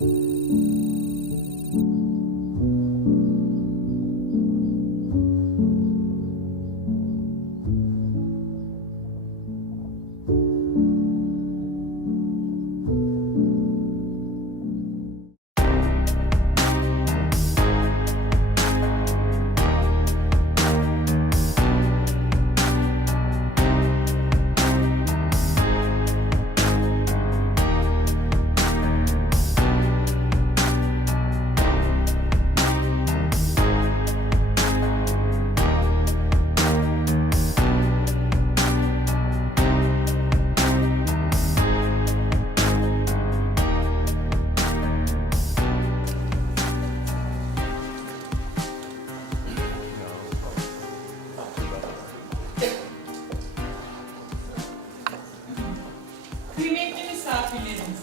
Kıymetli misafirlerimiz,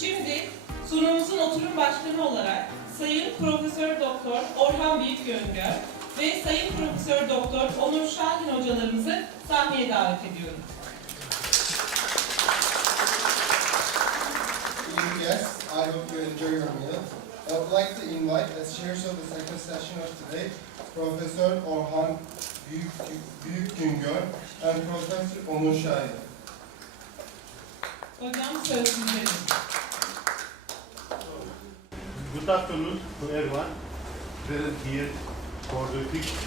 şimdi sunumumuzun oturum başkanı olarak Sayın Profesör Doktor Orhan Büyükgöngör ve Sayın Profesör Doktor Onur Şahin hocalarımızı sahneye davet ediyorum. Dear guests, I hope you enjoy your meal. I would like to invite, as chairs of the second session of today, Professor Orhan Büyükgöngör and Professor Onur Şahin. Hocam söz sizlerin. Good afternoon to everyone present here for the fifth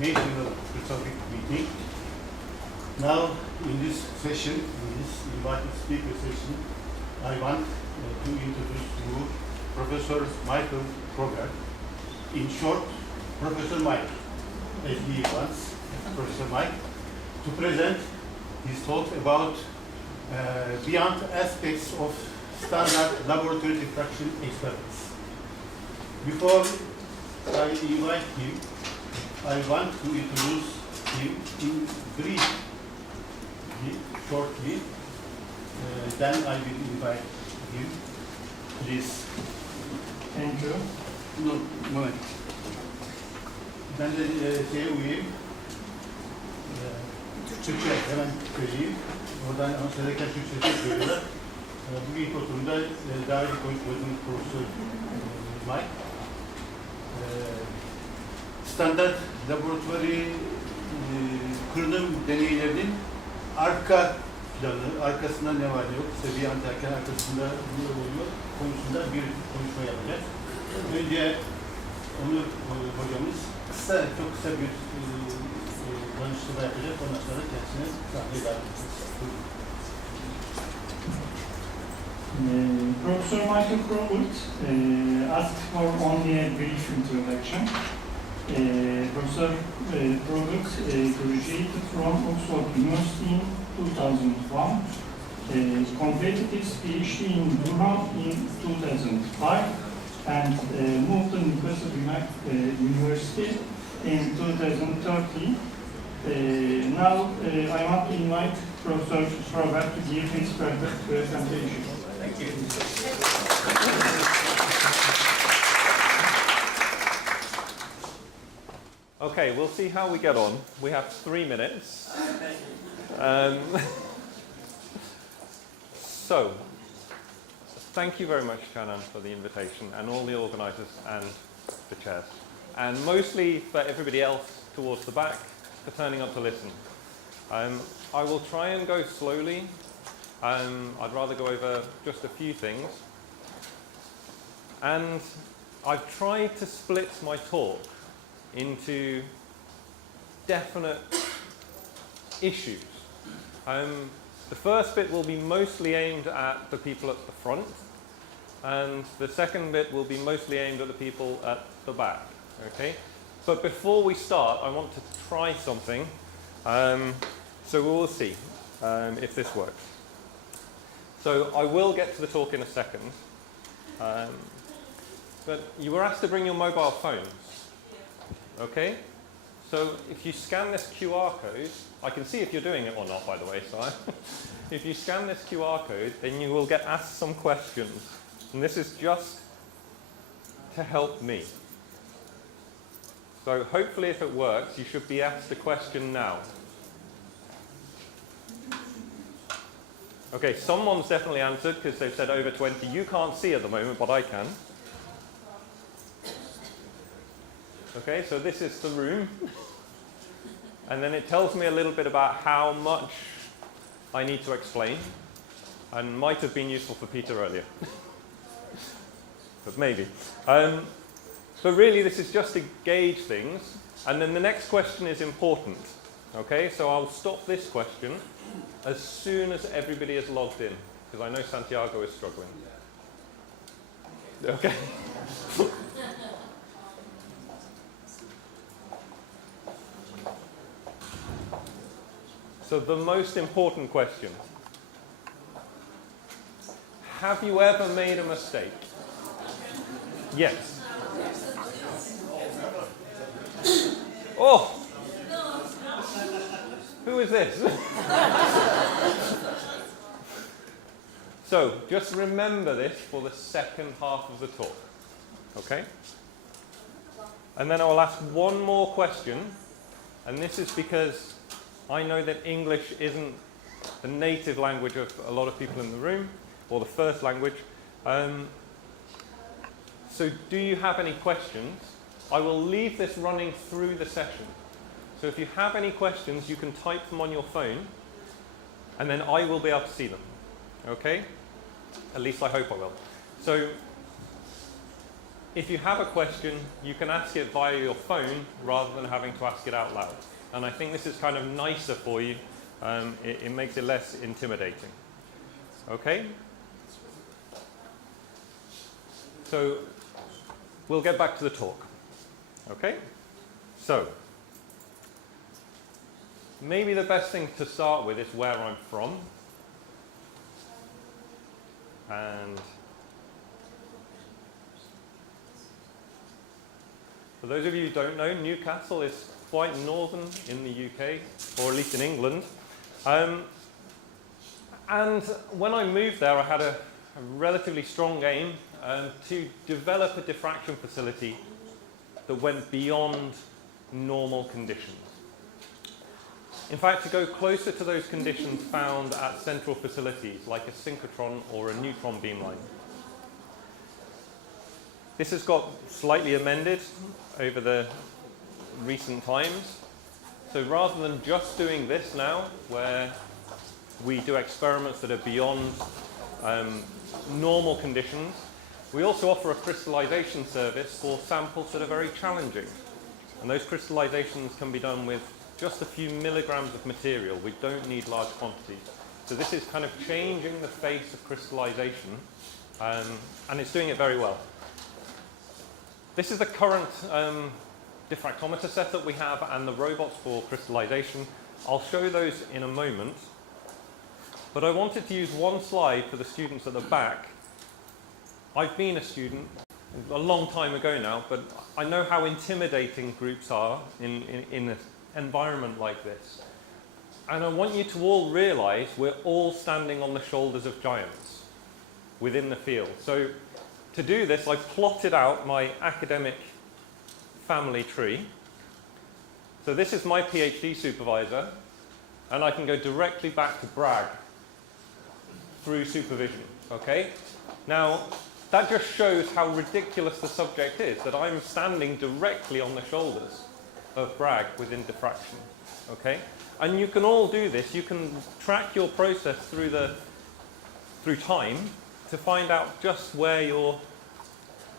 national philosophic meeting. Now, in this session, in this invited speaker session, I want to introduce you Professor Michael Probert. In short, Professor Mike, as he wants, Professor Mike, to present his talk about beyond aspects of standard laboratory diffraction experiments. Before I invite him, I want to introduce him in brief, shortly. Then I will invite him. Please. Thank you. No, moment. Ben de şeye uyayım. Türkçe hemen söyleyeyim. Oradan seyrederken Türkçe söylüyorlar. Bugün ilk oturumda davet konuşmadığımız Profesör Mike. Standart laboratuvarı kırınım deneylerinin arka planı, arkasında ne var ne yok, seviye antarken arkasında ne oluyor konusunda bir konuşma yapacağız. Önce Onur hocamız çok kısa bir danıştırma yapacak, ondan sonra kendisine sahneye davet edeceğiz. Professor Michael Probert asked for only a brief introduction. Professor Probert graduated from Oxford University in 2001, completed his PhD in Durham in 2005, and moved to Newcastle University in 2013. Now I want to invite Professor Probert to give his presentation. Thank you. Okay, we'll see how we get on. We have 3 minutes. So, thank you very much, Canan, for the invitation, and all the organisers and the chairs. And mostly for everybody else towards the back for turning up to listen. I will try and go slowly. I'd rather go over just a few things. And I've tried to split my talk into definite issues. The first bit will be mostly aimed at the people at the front, and the second bit will be mostly aimed at the people at the back. Okay? But before we start, I want to try something, so we'll see if this works. So I will get to the talk in a second, but you were asked to bring your mobile phones. Okay? So if you scan this QR code, I can see if you're doing it or not, by the way, so if you scan this QR code, then you will get asked some questions. And this is just to help me. So hopefully if it works, you should be asked a question now. Okay, someone's definitely answered because they've said over 20. You can't see at the moment, but I can. Okay, so this is the room. And then it tells me a little bit about how much I need to explain. And might have been useful for Peter earlier. But maybe. But really, this is just to gauge things. And then the next question is important. Okay, so I'll stop this question as soon as everybody is logged in, because I know Santiago is struggling. Okay. So the most important question. Have you ever made a mistake? Yes. Oh! Who is this? So, just remember this for the second half of the talk. Okay? And then I will ask one more question, and this is because I know that English isn't the native language of a lot of people in the room, or the first language. So do you have any questions? I will leave this running through the session. So if you have any questions, you can type them on your phone, and then I will be able to see them. Okay? At least I hope I will. So if you have a question, you can ask it via your phone rather than having to ask it out loud. And I think this is kind of nicer for you. It makes it less intimidating. Okay? So we'll get back to the talk. Okay? So maybe the best thing to start with is where I'm from. And for those of you who don't know, Newcastle is quite northern in the UK, or at least in England. And when I moved there, I had a relatively strong aim to develop a diffraction facility that went beyond normal conditions. In fact, to go closer to those conditions found at central facilities like a synchrotron or a neutron beamline. This has got slightly amended over the recent times. So rather than just doing this now, where we do experiments that are beyond normal conditions, we also offer a crystallization service for samples that are very challenging. And those crystallizations can be done with just a few milligrams of material. We don't need large quantities. So this is kind of changing the face of crystallization, and it's doing it very well. This is the current diffractometer setup we have and the robots for crystallization. I'll show those in a moment. But I wanted to use one slide for the students at the back. I've been a student a long time ago now, but I know how intimidating groups are in an environment like this. And I want you to all realize we're all standing on the shoulders of giants within the field. So to do this, I plotted out my academic family tree. So this is my PhD supervisor, and I can go directly back to Bragg through supervision. Okay? Now, that just shows how ridiculous the subject is, that I'm standing directly on the shoulders of Bragg within diffraction. Okay? And you can all do this. You can track your process through time to find out just where your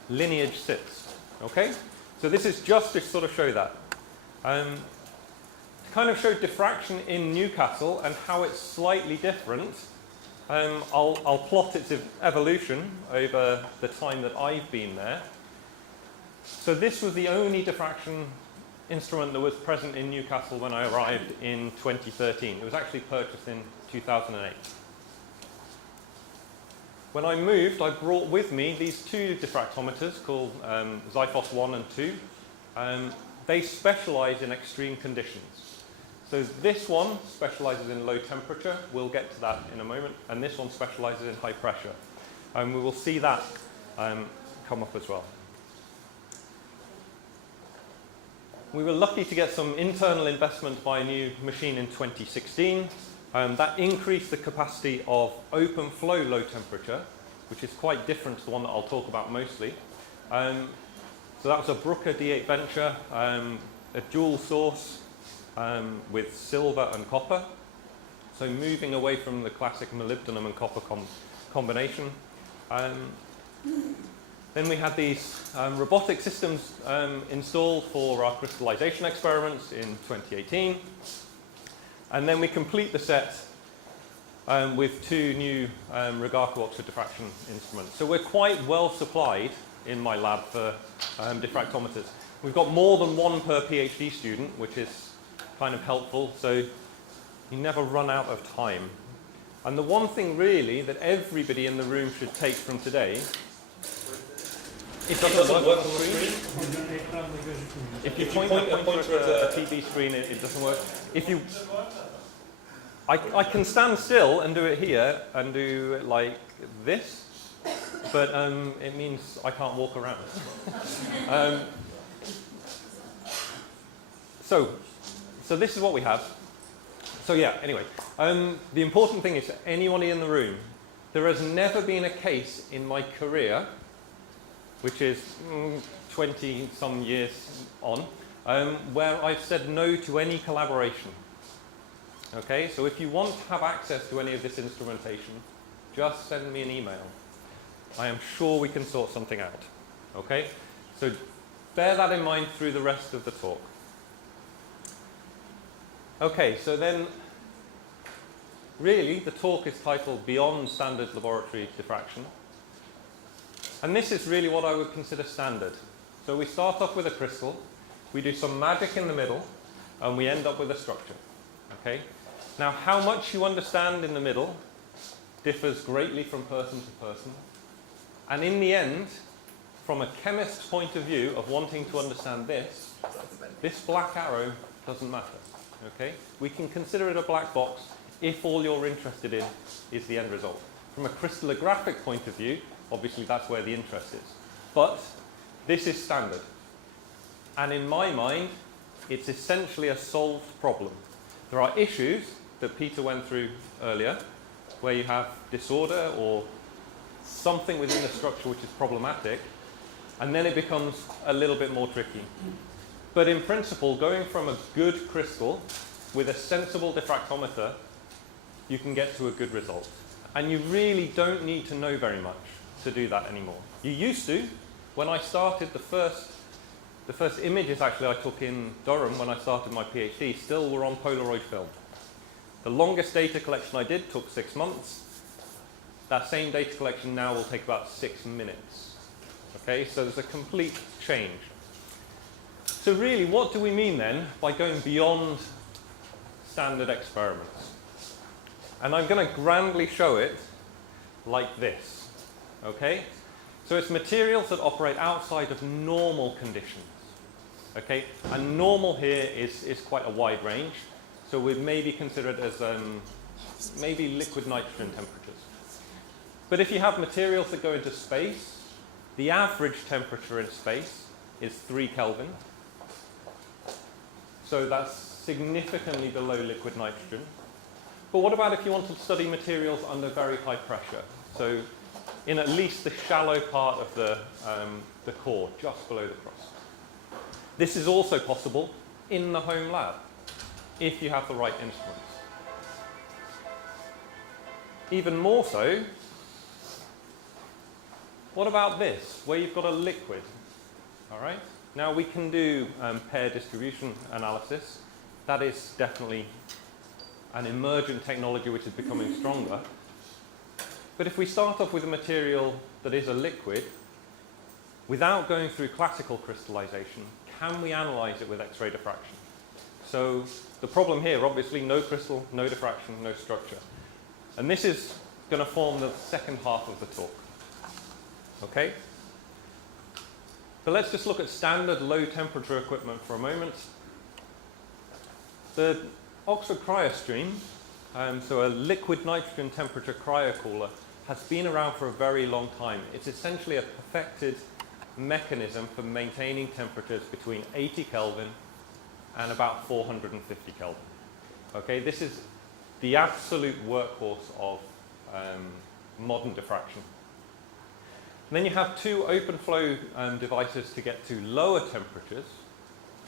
lineage sits. Okay? So this is just to sort of show that. To kind of show diffraction in Newcastle and how it's slightly different, I'll plot its evolution over the time that I've been there. So this was the only diffraction instrument that was present in Newcastle when I arrived in 2013. It was actually purchased in 2008. When I moved, I brought with me these two diffractometers called Xiphos 1 and 2. They specialize in extreme conditions. So this one specializes in low temperature. We'll get to that in a moment. And this one specializes in high pressure. And we will see that come up as well. We were lucky to get some internal investment by a new machine in 2016. That increased the capacity of open flow low temperature, which is quite different to the one that I'll talk about mostly. So that was a Brooker D8 Venture, a dual source with silver and copper. So moving away from the classic molybdenum and copper combination. Then we had these robotic systems installed for our crystallization experiments in 2018. And then we complete the set with 2 new Rigaku Oxford diffraction instruments. So we're quite well supplied in my lab for diffractometers. We've got more than one per PhD student, which is kind of helpful, so you never run out of time. And the one thing really that everybody in the room should take from today, it doesn't work on the screen. If you point a pointer at a TV screen, it doesn't work. If you, I can stand still and do it here and do it like this, but it means I can't walk around. So this is what we have. So yeah, anyway, the important thing is anyone in the room, there has never been a case in my career, which is 20 some years on, where I've said no to any collaboration. Okay, so if you want to have access to any of this instrumentation, just send me an email. I am sure we can sort something out. Okay, so bear that in mind through the rest of the talk. Okay, so then really the talk is titled Beyond Standard Laboratory Diffraction. And this is really what I would consider standard. So we start off with a crystal, we do some magic in the middle, and we end up with a structure. Okay? Now, how much you understand in the middle differs greatly from person to person. And in the end, from a chemist's point of view of wanting to understand this black arrow doesn't matter. Okay? We can consider it a black box if all you're interested in is the end result. From a crystallographic point of view, obviously that's where the interest is. But this is standard. And in my mind, it's essentially a solved problem. There are issues that Peter went through earlier, where you have disorder or something within the structure which is problematic, and then it becomes a little bit more tricky. But in principle, going from a good crystal with a sensible diffractometer, you can get to a good result. And you really don't need to know very much to do that anymore. You used to. When I started, the first images actually I took in Durham when I started my PhD still were on Polaroid film. The longest data collection I did took 6 months. That same data collection now will take about 6 minutes. Okay, so there's a complete change. So really, what do we mean then by going beyond standard experiments? And I'm going to grandly show it like this. Okay? So it's materials that operate outside of normal conditions. Okay? And normal here is quite a wide range. So we'd maybe consider it as maybe liquid nitrogen temperatures. But if you have materials that go into space, the average temperature in space is 3 Kelvin. So that's significantly below liquid nitrogen. But what about if you want to study materials under very high pressure? So in at least the shallow part of the core, just below the crust. This is also possible in the home lab, if you have the right instruments. Even more so, what about this, where you've got a liquid? All right. Now we can do pair distribution analysis. That is definitely an emergent technology which is becoming stronger. But if we start off with a material that is a liquid, without going through classical crystallization, can we analyze it with X-ray diffraction? So the problem here, obviously, no crystal, no diffraction, no structure. And this is going to form the second half of the talk. Okay? So let's just look at standard low temperature equipment for a moment. The Oxford CryoStream, so a liquid nitrogen temperature cryocooler, has been around for a very long time. It's essentially a perfected mechanism for maintaining temperatures between 80 Kelvin and about 450 Kelvin. Okay, this is the absolute workhorse of modern diffraction. And then you have two open flow devices to get to lower temperatures,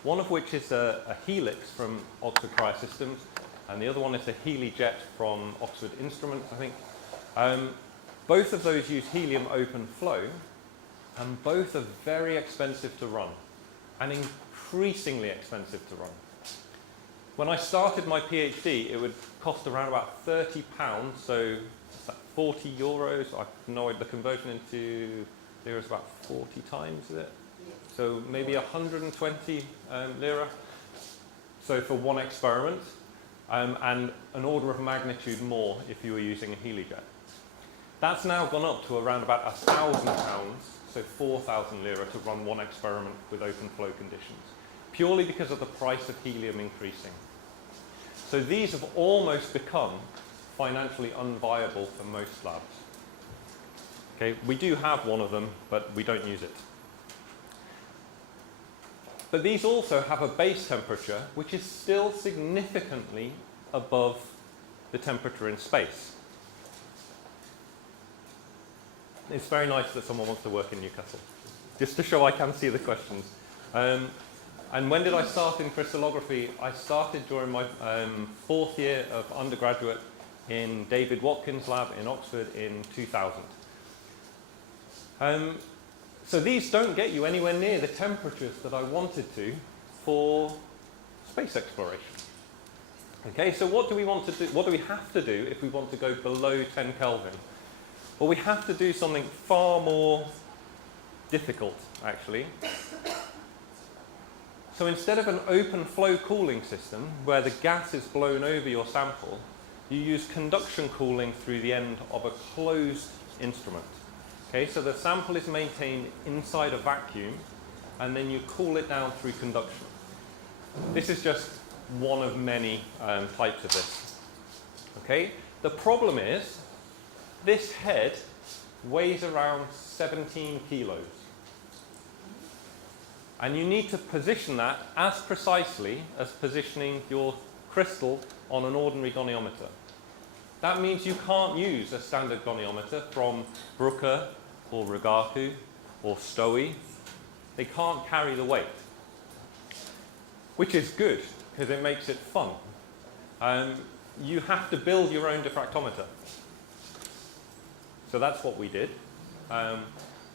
one of which is a Helix from Oxford Cryosystems, and the other one is a HeliJet from Oxford Instruments, I think. Both of those use helium open flow, and both are very expensive to run, and increasingly expensive to run. When I started my PhD, it would cost around about £30, so that's 40 euros. I know the conversion into lira is about 40 times, is it? So maybe 120 lira. So for one experiment, and an order of magnitude more if you were using a HeliJet. That's now gone up to around about £1,000, so 4,000 lira to run one experiment with open flow conditions, purely because of the price of helium increasing. So these have almost become financially unviable for most labs. Okay, we do have one of them, but we don't use it. But these also have a base temperature which is still significantly above the temperature in space. It's very nice that someone wants to work in Newcastle, just to show I can see the questions. And when did I start in crystallography? I started during my 4th year of undergraduate in David Watkins' lab in Oxford in 2000. So these don't get you anywhere near the temperatures that I wanted to for space exploration. Okay, so what do we want to do? What do we have to do if we want to go below 10 Kelvin? Well, we have to do something far more difficult, actually. So instead of an open flow cooling system where the gas is blown over your sample, you use conduction cooling through the end of a closed instrument. Okay, so the sample is maintained inside a vacuum, and then you cool it down through conduction. This is just one of many types of this. Okay, the problem is this head weighs around 17 kilos. And you need to position that as precisely as positioning your crystal on an ordinary goniometer. That means you can't use a standard goniometer from Bruker or Rigaku or Stowe. They can't carry the weight, which is good because it makes it fun. You have to build your own diffractometer. So that's what we did.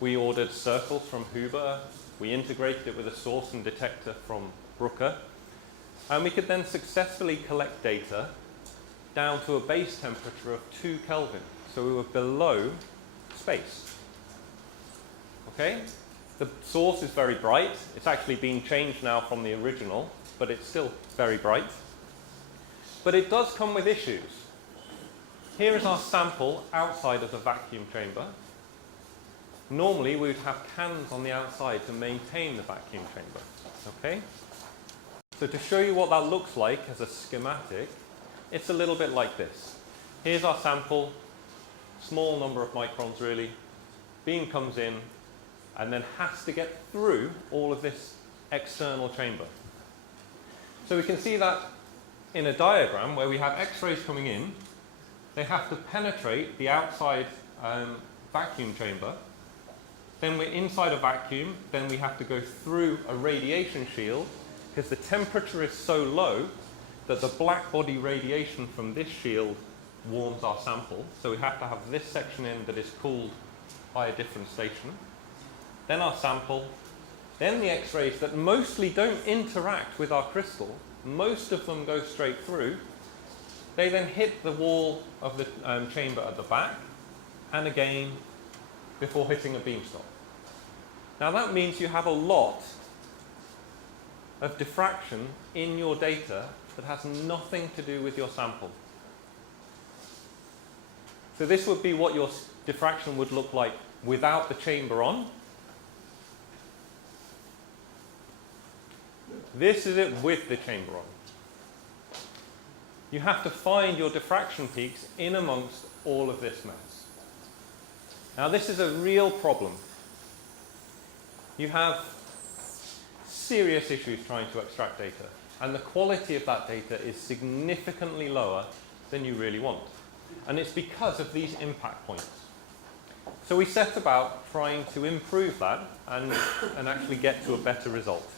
We ordered circles from Huber. We integrated it with a source and detector from Bruker. And we could then successfully collect data down to a base temperature of 2 Kelvin. So we were below space. Okay? The source is very bright. It's actually been changed now from the original, but it's still very bright. But it does come with issues. Here is our sample outside of the vacuum chamber. Normally, we would have cans on the outside to maintain the vacuum chamber. Okay? So to show you what that looks like as a schematic, it's a little bit like this. Here's our sample, small number of microns really. Beam comes in and then has to get through all of this external chamber. So we can see that in a diagram where we have X-rays coming in, they have to penetrate the outside vacuum chamber. Then we're inside a vacuum, then we have to go through a radiation shield because the temperature is so low that the black body radiation from this shield warms our sample. So we have to have this section in that is cooled by a different station. Then our sample, then the X-rays that mostly don't interact with our crystal, most of them go straight through. They then hit the wall of the chamber at the back, and again, before hitting a beam stop. Now that means you have a lot of diffraction in your data that has nothing to do with your sample. So this would be what your diffraction would look like without the chamber on. This is it with the chamber on. You have to find your diffraction peaks in amongst all of this mess. Now this is a real problem. You have serious issues trying to extract data, and the quality of that data is significantly lower than you really want. And it's because of these impact points. So we set about trying to improve that and actually get to a better result.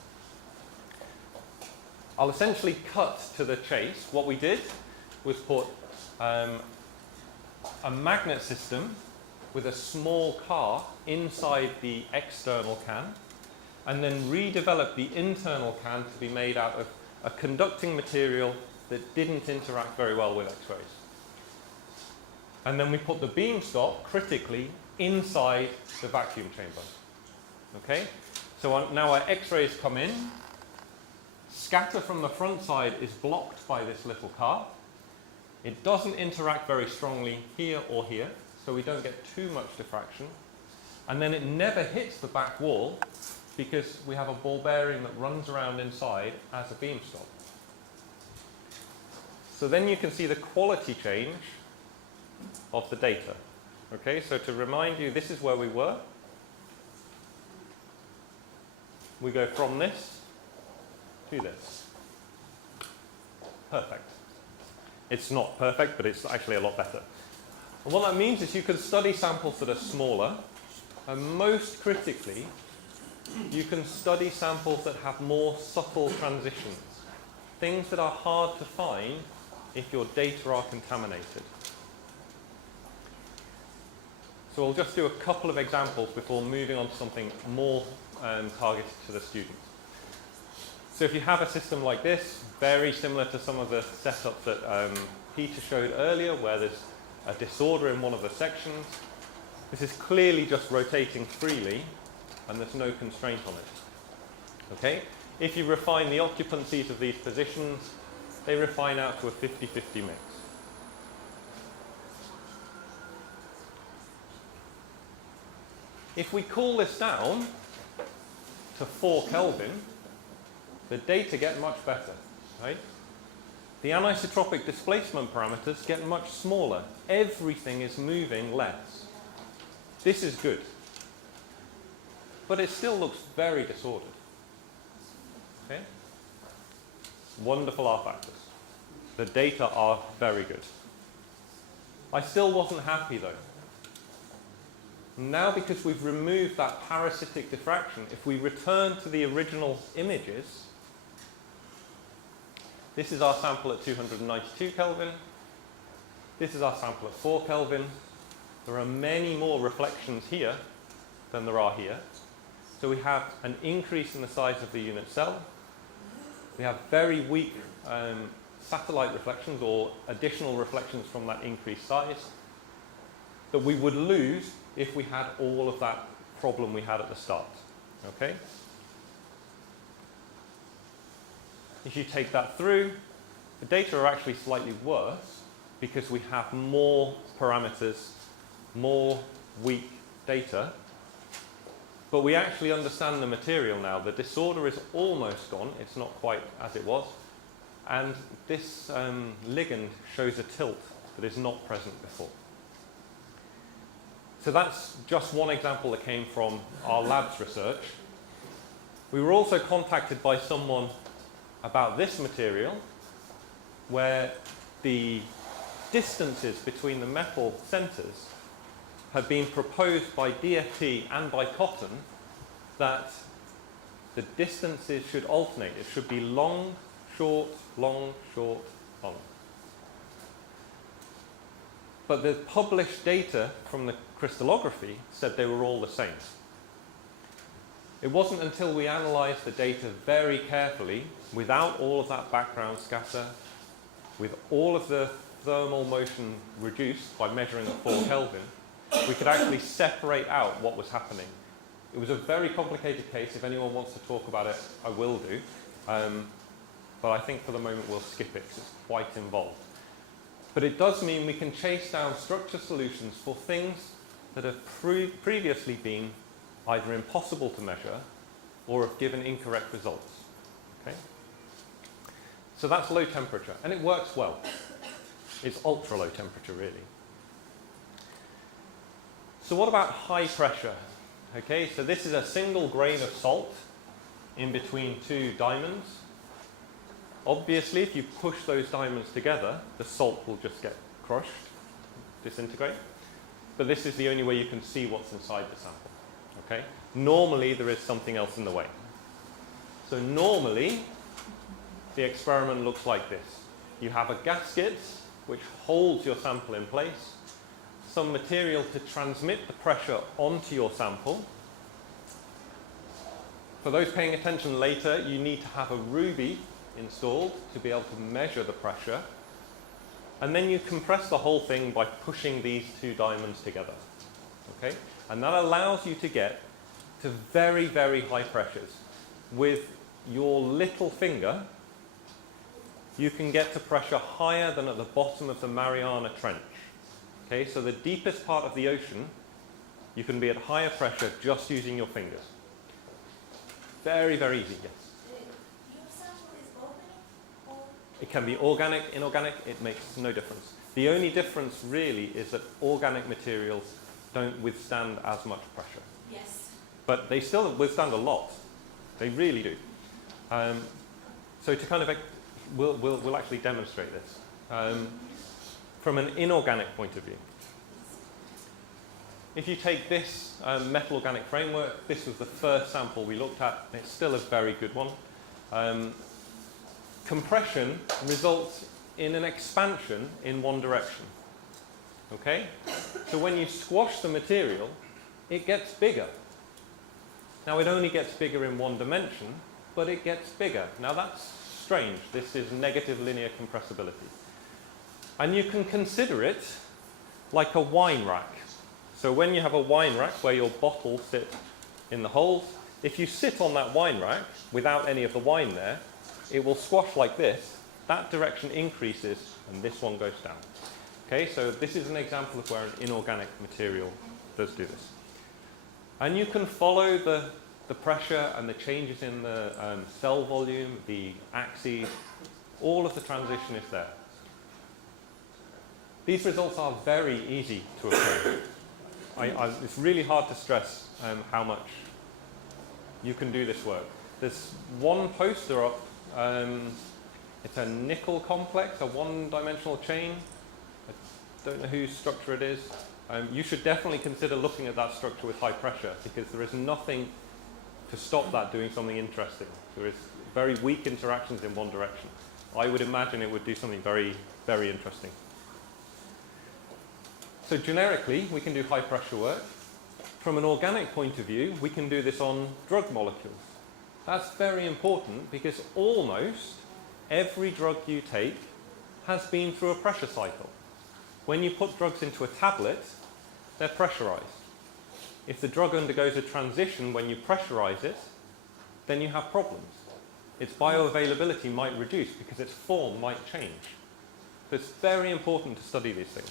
I'll essentially cut to the chase. What we did was put a magnet system with a small car inside the external can, and then redevelop the internal can to be made out of a conducting material that didn't interact very well with X-rays. And then we put the beam stop critically inside the vacuum chamber. Okay? So now our X-rays come in, scatter from the front side is blocked by this little car. It doesn't interact very strongly here or here, so we don't get too much diffraction. And then it never hits the back wall because we have a ball bearing that runs around inside as a beam stop. So then you can see the quality change of the data. Okay, so to remind you, this is where we were. We go from this to this. Perfect. It's not perfect, but it's actually a lot better. And what that means is you can study samples that are smaller, and most critically, you can study samples that have more subtle transitions, things that are hard to find if your data are contaminated. So we'll just do a couple of examples before moving on to something more targeted to the students. So if you have a system like this, very similar to some of the setups that Peter showed earlier, where there's a disorder in one of the sections, this is clearly just rotating freely and there's no constraint on it. Okay? If you refine the occupancies of these positions, they refine out to a 50-50 mix. If we cool this down to 4 Kelvin, the data get much better, right? The anisotropic displacement parameters get much smaller. Everything is moving less. This is good. But it still looks very disordered. Okay? Wonderful R factors. The data are very good. I still wasn't happy though. Now, because we've removed that parasitic diffraction, if we return to the original images, this is our sample at 292 Kelvin. This is our sample at 4 Kelvin. There are many more reflections here than there are here. So we have an increase in the size of the unit cell. We have very weak satellite reflections or additional reflections from that increased size that we would lose if we had all of that problem we had at the start. Okay? If you take that through, the data are actually slightly worse because we have more parameters, more weak data, but we actually understand the material now. The disorder is almost gone. It's not quite as it was. And this ligand shows a tilt that is not present before. So that's just one example that came from our lab's research. We were also contacted by someone about this material, where the distances between the metal centers had been proposed by DFT and by Cotton that the distances should alternate. It should be long, short, long, short, long. But the published data from the crystallography said they were all the same. It wasn't until we analysed the data very carefully, without all of that background scatter, with all of the thermal motion reduced by measuring at 4 Kelvin, we could actually separate out what was happening. It was a very complicated case. If anyone wants to talk about it, I will do. But I think for the moment we'll skip it because it's quite involved. But it does mean we can chase down structure solutions for things that have previously been either impossible to measure or have given incorrect results. Okay? So that's low temperature, and it works well. It's ultra low temperature, really. So what about high pressure? Okay, so this is a single grain of salt in between two diamonds. Obviously, if you push those diamonds together, the salt will just get crushed, disintegrate. But this is the only way you can see what's inside the sample. Okay? Normally, there is something else in the way. So normally, the experiment looks like this. You have a gasket which holds your sample in place, some material to transmit the pressure onto your sample. For those paying attention later, you need to have a ruby installed to be able to measure the pressure. And then you compress the whole thing by pushing these two diamonds together. Okay? And that allows you to get to very, very high pressures. With your little finger, you can get to pressure higher than at the bottom of the Mariana Trench. Okay? So the deepest part of the ocean, you can be at higher pressure just using your fingers. Very, very easy, yes. Your sample is organic or? It can be organic, inorganic, it makes no difference. The only difference really is that organic materials don't withstand as much pressure. Yes. But they still withstand a lot. They really do. So to kind of, we'll actually demonstrate this. From an inorganic point of view. If you take this metal organic framework, this was the first sample we looked at, and it's still a very good one. Compression results in an expansion in one direction. Okay? So when you squash the material, it gets bigger. Now it only gets bigger in one dimension, but it gets bigger. Now that's strange. This is negative linear compressibility. And you can consider it like a wine rack. So when you have a wine rack where your bottles sit in the holes, if you sit on that wine rack without any of the wine there, it will squash like this. That direction increases and this one goes down. Okay, so this is an example of where an inorganic material does do this. And you can follow the pressure and the changes in the cell volume, the axes, all of the transition is there. These results are very easy to obtain. It's really hard to stress how much you can do this work. There's one poster up. It's a nickel complex, a one-dimensional chain. I don't know whose structure it is. You should definitely consider looking at that structure with high pressure because there is nothing to stop that doing something interesting. There is very weak interactions in one direction. I would imagine it would do something very, very interesting. So generically, we can do high pressure work. From an organic point of view, we can do this on drug molecules. That's very important because almost every drug you take has been through a pressure cycle. When you put drugs into a tablet, they're pressurized. If the drug undergoes a transition when you pressurize it, then you have problems. Its bioavailability might reduce because its form might change. So it's very important to study these things.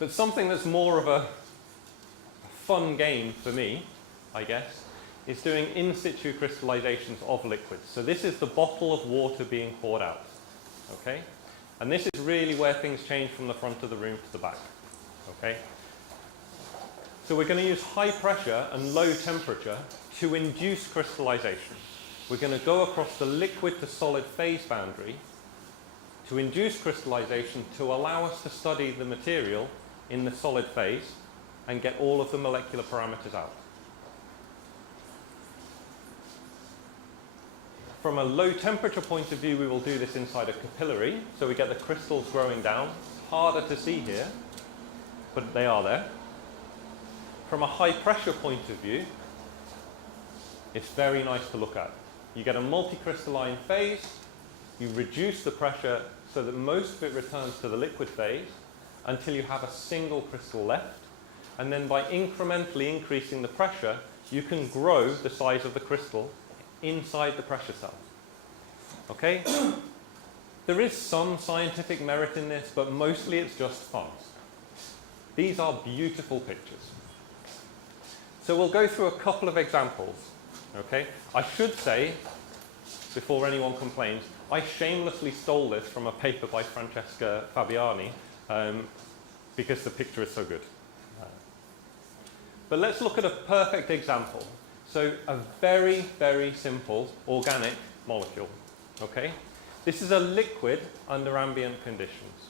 But something that's more of a fun game for me, I guess, is doing in situ crystallizations of liquids. So this is the bottle of water being poured out. Okay? And this is really where things change from the front of the room to the back. Okay? So we're going to use high pressure and low temperature to induce crystallization. We're going to go across the liquid to solid phase boundary to induce crystallization to allow us to study the material in the solid phase and get all of the molecular parameters out. From a low temperature point of view, we will do this inside a capillary, so we get the crystals growing down. It's harder to see here, but they are there. From a high pressure point of view, it's very nice to look at. You get a multicrystalline phase, you reduce the pressure so that most of it returns to the liquid phase until you have a single crystal left, and then by incrementally increasing the pressure, you can grow the size of the crystal inside the pressure cell. Okay? There is some scientific merit in this, but mostly it's just fun. These are beautiful pictures. So we'll go through a couple of examples. Okay? I should say, before anyone complains, I shamelessly stole this from a paper by Francesca Fabiani because the picture is so good. But let's look at a perfect example. So a very, very simple organic molecule. Okay? This is a liquid under ambient conditions.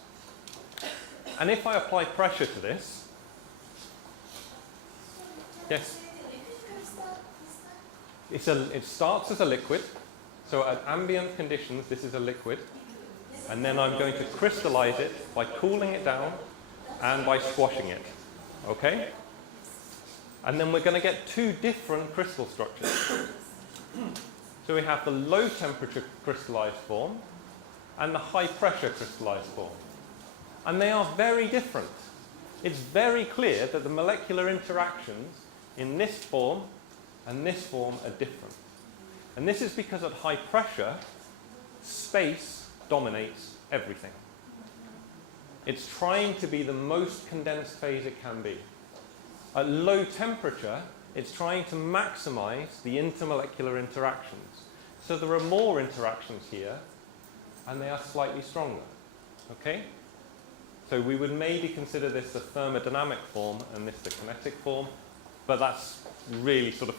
And if I apply pressure to this, yes? It starts as a liquid. So at ambient conditions, this is a liquid. And then I'm going to crystallize it by cooling it down and by squashing it. Okay? And then we're going to get two different crystal structures. So we have the low temperature crystallized form and the high pressure crystallized form. And they are very different. It's very clear that the molecular interactions in this form and this form are different. And this is because at high pressure, space dominates everything. It's trying to be the most condensed phase it can be. At low temperature, it's trying to maximize the intermolecular interactions. So there are more interactions here, and they are slightly stronger. Okay? So we would maybe consider this the thermodynamic form and this the kinetic form, but that's really sort of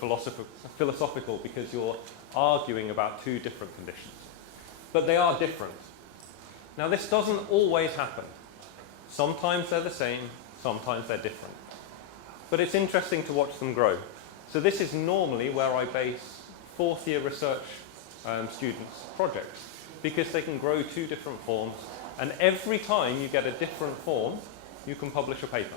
philosophical because you're arguing about two different conditions. But they are different. Now this doesn't always happen. Sometimes they're the same, sometimes they're different. But it's interesting to watch them grow. So this is normally where I base fourth year research students' projects, because they can grow two different forms, and every time you get a different form, you can publish a paper.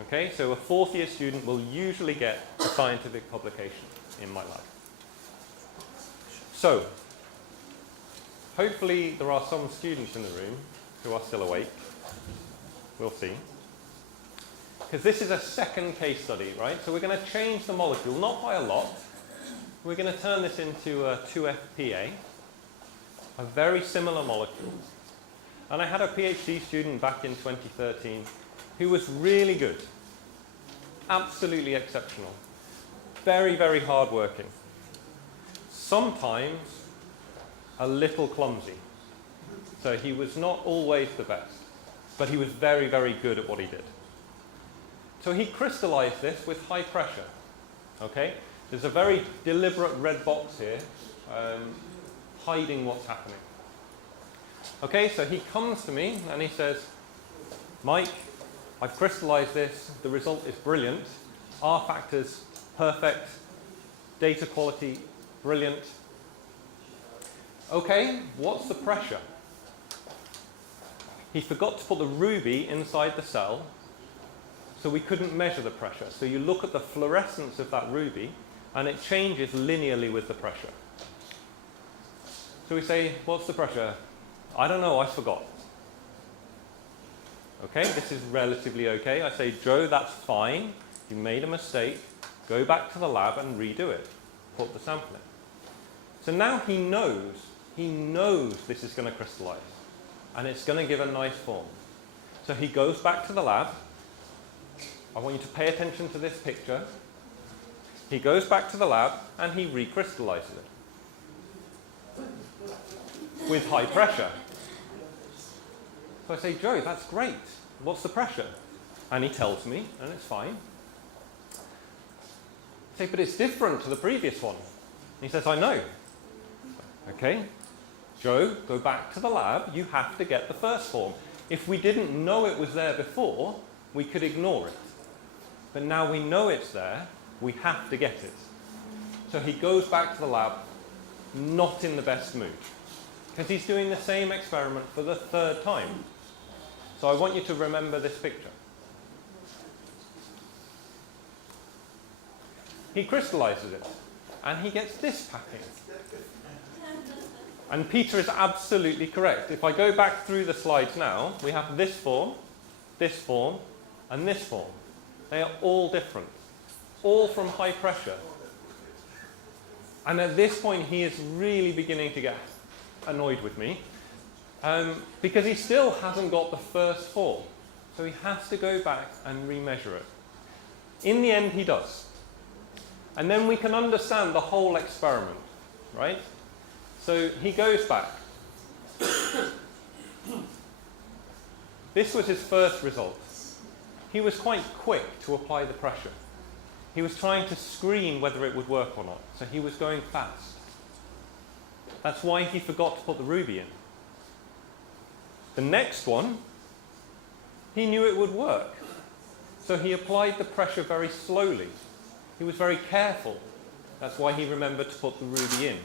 Okay, so a fourth year student will usually get a scientific publication in my lab. So, hopefully there are some students in the room who are still awake. We'll see. Because this is a second case study, right? So we're going to change the molecule, not by a lot. We're going to turn this into a 2FPA, a very similar molecule. And I had a PhD student back in 2013 who was really good, absolutely exceptional, very, very hardworking, sometimes a little clumsy. So he was not always the best, but he was very, very good at what he did. So he crystallized this with high pressure. Okay? There's a very deliberate red box here hiding what's happening. Okay, so he comes to me and he says, Mike, I've crystallized this, the result is brilliant, R factors perfect, data quality brilliant. Okay, what's the pressure? He forgot to put the ruby inside the cell, so we couldn't measure the pressure. So you look at the fluorescence of that ruby, and it changes linearly with the pressure. So we say, what's the pressure? I don't know, I forgot. Okay, this is relatively okay. I say, Joe, that's fine. You made a mistake. Go back to the lab and redo it. Put the sample in. So now he knows this is going to crystallize. And it's going to give a nice form. So he goes back to the lab. I want you to pay attention to this picture. He goes back to the lab and he recrystallizes it with high pressure. So I say, Joe, that's great. What's the pressure? And he tells me, and it's fine. I say, but it's different to the previous one. And he says, I know. Okay, Joe, go back to the lab. You have to get the first form. If we didn't know it was there before, we could ignore it. But now we know it's there, we have to get it. So he goes back to the lab, not in the best mood, because he's doing the same experiment for the third time. So I want you to remember this picture. He crystallizes it, and he gets this packing. And Peter is absolutely correct. If I go back through the slides now, we have this form, and this form. They are all different, all from high pressure. And at this point, he is really beginning to get annoyed with me because he still hasn't got the first form. So he has to go back and remeasure it. In the end, he does. And then we can understand the whole experiment, right? So he goes back. This was his first result. He was quite quick to apply the pressure. He was trying to screen whether it would work or not, so he was going fast. That's why he forgot to put the ruby in. The next one, he knew it would work. So he applied the pressure very slowly. He was very careful. That's why he remembered to put the ruby in.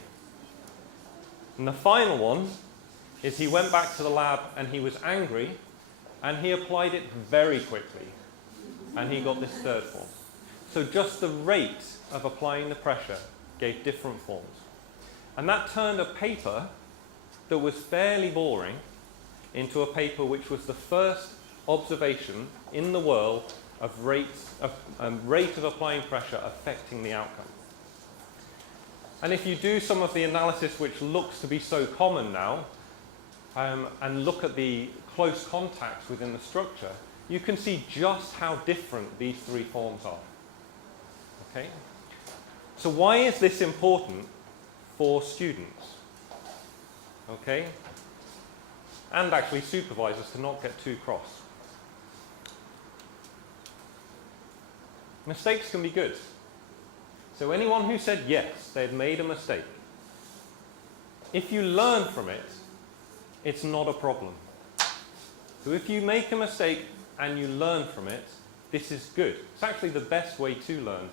And the final one is he went back to the lab and he was angry and he applied it very quickly. And he got this third form. So just the rate of applying the pressure gave different forms. And that turned a paper that was fairly boring into a paper which was the first observation in the world of rate of applying pressure affecting the outcome. And if you do some of the analysis which looks to be so common now, and look at the close contacts within the structure, you can see just how different these three forms are. Okay? So why is this important for students? Okay? And actually supervisors to not get too cross. Mistakes can be good. So anyone who said yes, they'd made a mistake, if you learn from it, it's not a problem. So if you make a mistake and you learn from it, this is good. It's actually the best way to learn.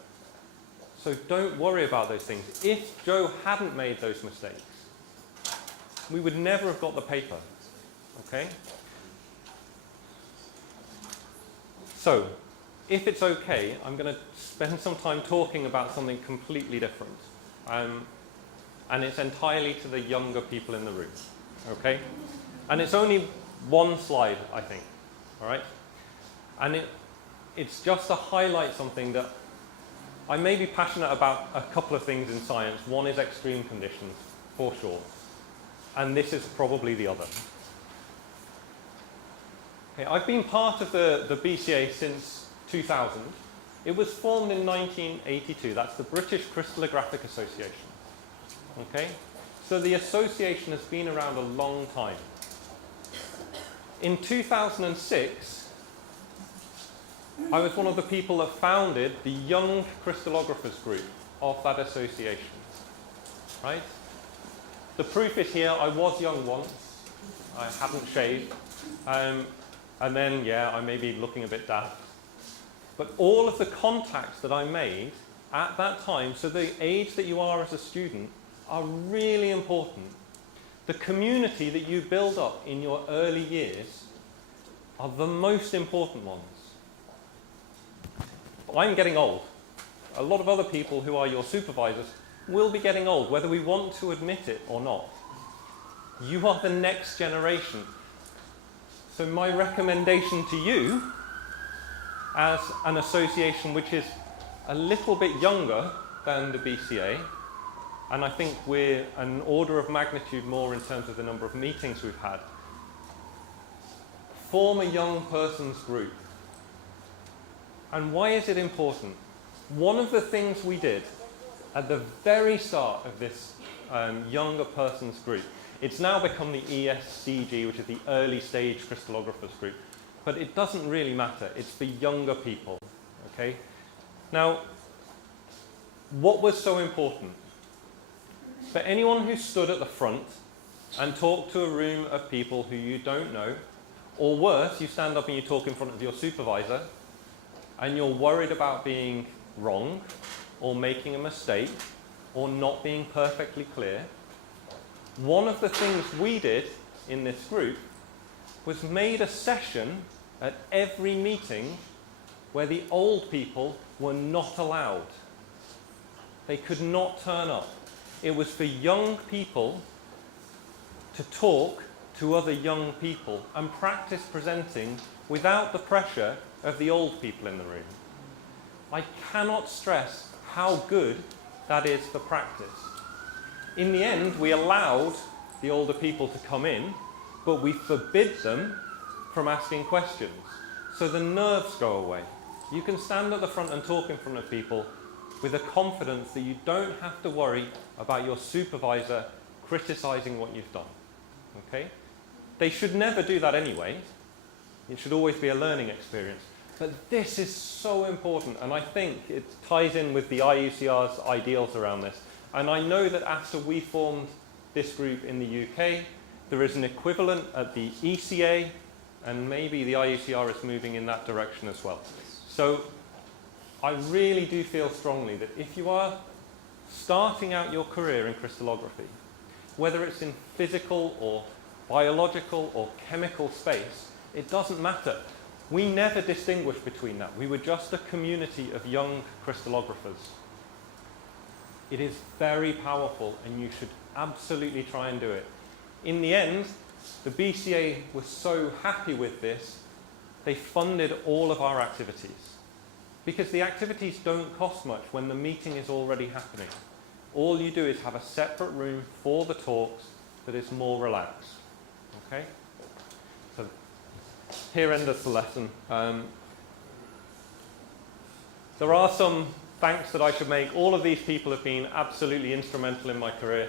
So don't worry about those things. If Joe hadn't made those mistakes, we would never have got the paper. Okay? So, if it's okay, I'm going to spend some time talking about something completely different. And it's entirely to the younger people in the room. Okay? And it's only one slide, I think. All right? And it's just to highlight something that I may be passionate about. A couple of things in science. One is extreme conditions, for sure. And this is probably the other. Okay, I've been part of the BCA since 2000. It was formed in 1982. That's the British Crystallographic Association. Okay? So the association has been around a long time. In 2006, I was one of the people that founded the Young Crystallographers group of that association. Right? The proof is here. I was young once. I hadn't shaved. And then, yeah, I may be looking a bit daft. But all of the contacts that I made at that time, so the age that you are as a student, are really important. The community that you build up in your early years are the most important ones. I'm getting old. A lot of other people who are your supervisors will be getting old, whether we want to admit it or not. You are the next generation. So my recommendation to you, as an association which is a little bit younger than the BCA, and I think we're an order of magnitude more in terms of the number of meetings we've had, form a young person's group. And why is it important? One of the things we did at the very start of this younger person's group, it's now become the ESCG, which is the early stage crystallographers group, but it doesn't really matter. It's for younger people. Okay? Now, what was so important? For anyone who stood at the front and talked to a room of people who you don't know, or worse, you stand up and you talk in front of your supervisor, and you're worried about being wrong, or making a mistake, or not being perfectly clear, one of the things we did in this group was made a session at every meeting where the old people were not allowed. They could not turn up. It was for young people to talk to other young people and practice presenting without the pressure of the old people in the room. I cannot stress how good that is for practice. In the end, we allowed the older people to come in, but we forbid them from asking questions. So the nerves go away. You can stand at the front and talk in front of people with a confidence that you don't have to worry about your supervisor criticizing what you've done. Okay? They should never do that anyway. It should always be a learning experience. But this is so important, and I think it ties in with the IUCR's ideals around this. And I know that after we formed this group in the UK. There is an equivalent at the ECA, and maybe the IUCR is moving in that direction as well. So I really do feel strongly that if you are starting out your career in crystallography, whether it's in physical or biological or chemical space, it doesn't matter. We never distinguished between that. We were just a community of young crystallographers. It is very powerful, and you should absolutely try and do it. In the end, the BCA was so happy with this, they funded all of our activities. Because the activities don't cost much when the meeting is already happening. All you do is have a separate room for the talks that is more relaxed. Okay? So here endeth the lesson. There are some thanks that I should make. All of these people have been absolutely instrumental in my career.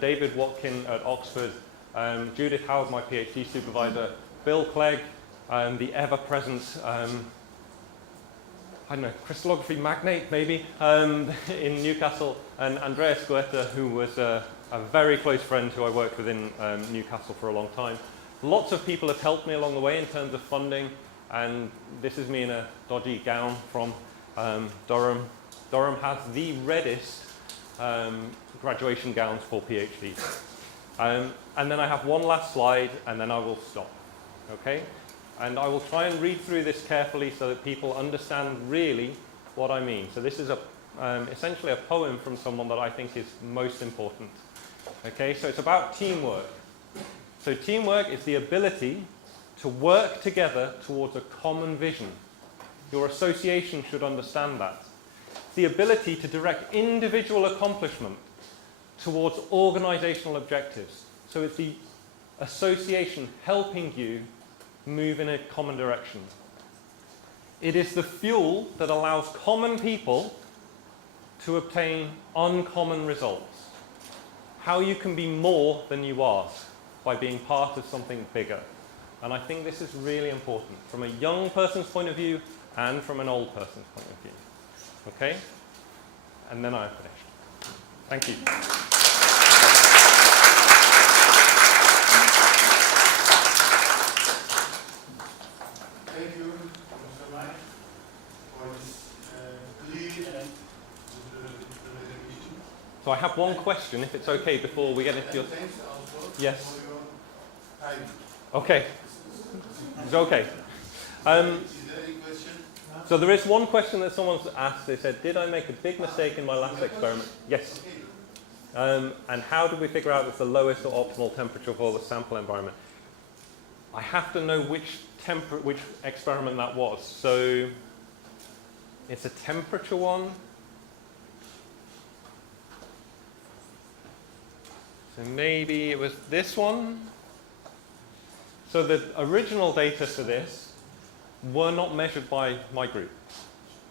David Watkin at Oxford, Judith Howard, my PhD supervisor, Bill Clegg, the ever-present, I don't know, crystallography magnate maybe, in Newcastle, and Andreas Goethe, who was a very close friend who I worked with in Newcastle for a long time. Lots of people have helped me along the way in terms of funding, and this is me in a dodgy gown from Durham. Durham has the reddest graduation gowns for PhDs. And then I have one last slide, and then I will stop. Okay? And I will try and read through this carefully so that people understand really what I mean. So this is essentially a poem from someone that I think is most important. Okay, so it's about teamwork. So teamwork is the ability to work together towards a common vision. Your association should understand that. The ability to direct individual accomplishment towards organizational objectives. So it's the association helping you move in a common direction. It is the fuel that allows common people to obtain uncommon results. How you can be more than you are by being part of something bigger. And I think this is really important from a young person's point of view and from an old person's point of view. Okay? And then I'm finished. Thank you. Thank you, Professor Mike, for this clear and presentation. So I have one question, if it's okay, before we get into your... Thanks also Yes. for your time. Okay. It's okay. Is there any question? So there is one question that someone's asked. They said, did I make a big mistake in my last experiment? Yes. And how did we figure out it's the lowest or optimal temperature for the sample environment? I have to know which experiment that was. So it's a temperature one. So maybe it was this one. So the original data for this were not measured by my group.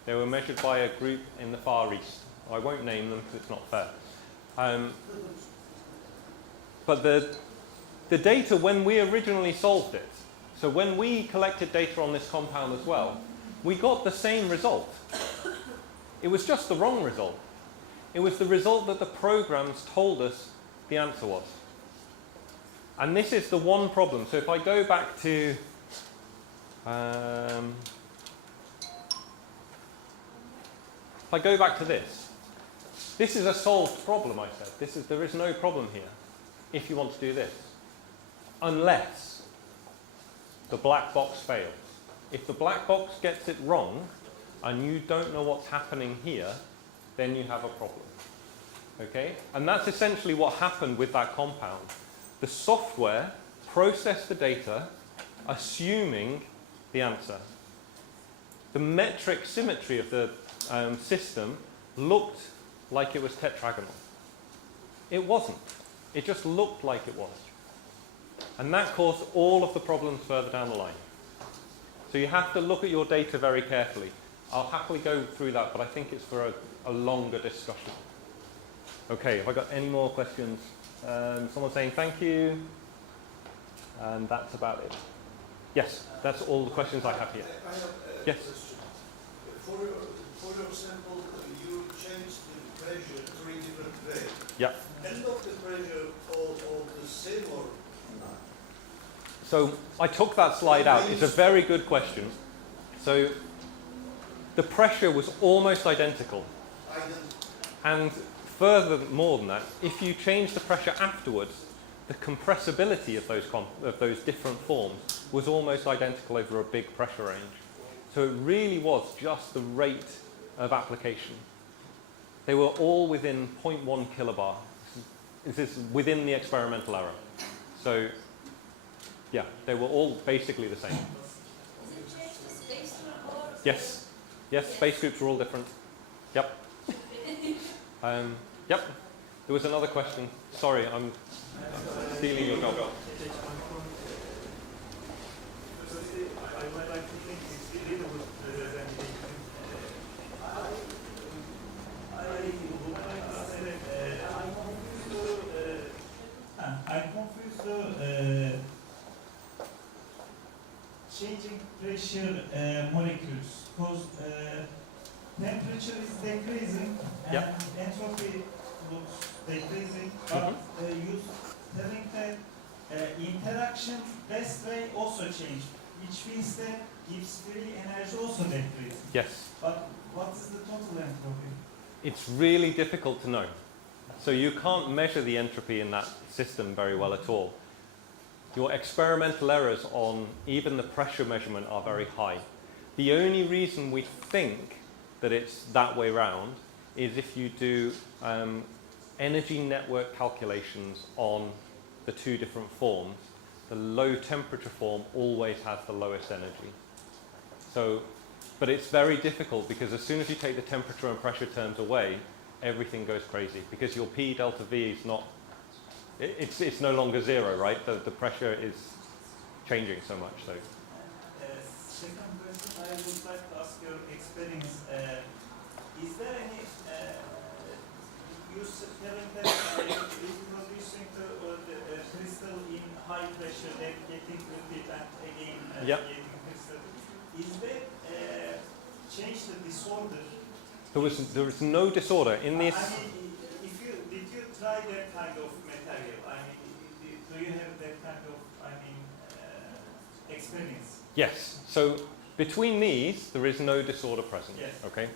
They were measured by a group in the Far East. I won't name them because it's not fair. But the data, when we originally solved it, so when we collected data on this compound as well, we got the same result. It was just the wrong result. It was the result that the programs told us the answer was. And this is the one problem. So if I go back to this is a solved problem, I said. There is no problem here if you want to do this. Unless the black box fails. If the black box gets it wrong and you don't know what's happening here, then you have a problem. Okay? And that's essentially what happened with that compound. The software processed the data assuming the answer. The metric symmetry of the system looked like it was tetragonal. It wasn't. It just looked like it was. And that caused all of the problems further down the line. So you have to look at your data very carefully. I'll happily go through that, but I think it's for a longer discussion. Okay, have I got any more questions? Someone saying thank you. And that's about it. Yes, that's all the questions I have here. I have a Yes. question. For your sample, you change the pressure 3 different ways. Yeah. End of the pressure all the same or not? So I took that slide out. It's a very good question. So the pressure was almost identical. And furthermore than that, if you change the pressure afterwards, the compressibility of those different forms was almost identical over a big pressure range. So it really was just the rate of application. They were all within 0.1 kilobar. This is within the experimental error. So yeah, they were all basically the same. Does it change the space to or? Yes. Yes, space groups are all different. Yep. Yep. There was another question. Sorry, I'm stealing your job. I would like to think it's a little bit representation. I confuse the changing pressure molecules because temperature is decreasing and Yep. entropy looks decreasing, but you telling that interaction best way also change, which means that gives free energy also decrease. Yes. But what is the total entropy? It's really difficult to know. So you can't measure the entropy in that system very well at all. Your experimental errors on even the pressure measurement are very high. The only reason we think that it's that way round is if you do energy network calculations on the two different forms. The low temperature form always has the lowest energy. So, but it's very difficult because as soon as you take the temperature and pressure terms away, everything goes crazy because your P delta V is not, it's no longer zero, right? The pressure is changing so much. So. Second question, I would like to ask your experience. Is there any you telling that reproducing the crystal in high pressure, then getting repeat and again getting crystal? Is that change the disorder? There was no disorder in this. I mean, did you try that kind of material? I mean, do you have that kind of experience? Yes. So between these, there is no disorder present. Yes. Okay.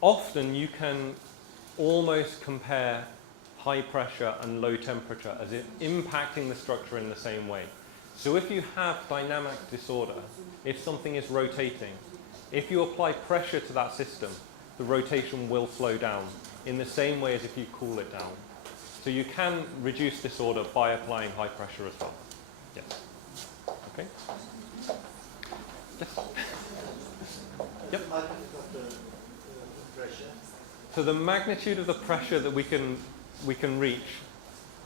Often you can almost compare high pressure and low temperature as it impacting the structure in the same way. So if you have dynamic disorder, if something is rotating, if you apply pressure to that system, the rotation will slow down in the same way as if you cool it down. So you can reduce disorder by applying high pressure as well. Yes. Okay. Yes. Yep. So the magnitude of the pressure that we can reach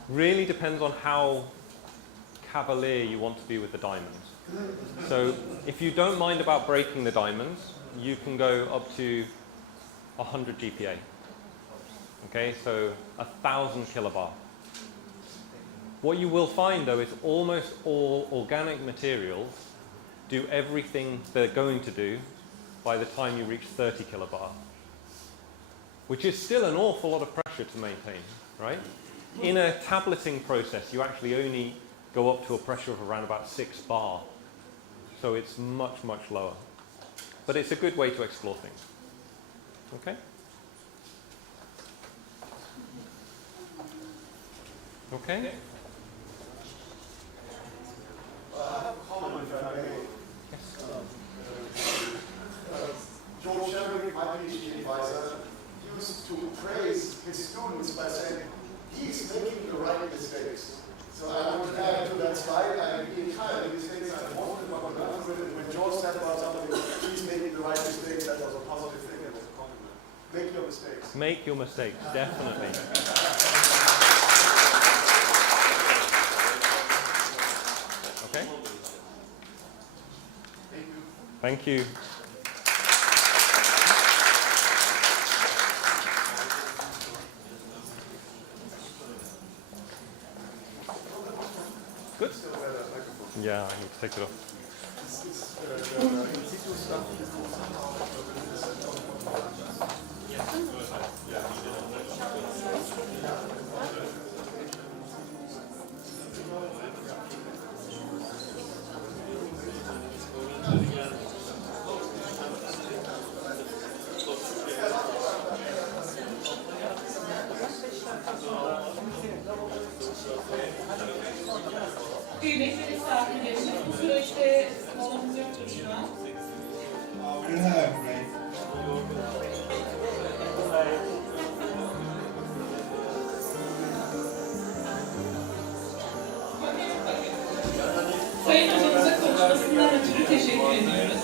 really depends on how cavalier you want to be with the diamonds. So if you don't mind about breaking the diamonds, you can go up to 100 GPa. Okay, so 1,000 kilobar. What you will find though is almost all organic materials do everything they're going to do by the time you reach 30 kilobar, which is still an awful lot of pressure to maintain, right? In a tableting process, you actually only go up to a pressure of around about 6 bar. So it's much, much lower. But it's a good way to explore things. Okay? Okay? I have a comment, if I may. George Sherrick, my PhD advisor, used to praise his students by saying, he's making the right mistakes. So I want to add to that slide, I agree entirely with mistakes I wanted about the algorithm. When George said about something, he's making the right mistakes, that was a positive thing and was a compliment. Make your mistakes. Make your mistakes, definitely. Okay? Thank you. Good. Yeah, I need to take it off. Kıymetli misafirlerimiz, bu süreçte molamız yoktur şu an. We're gonna have a break. Sayın hocamıza konuşmasından ötürü teşekkür ediyoruz.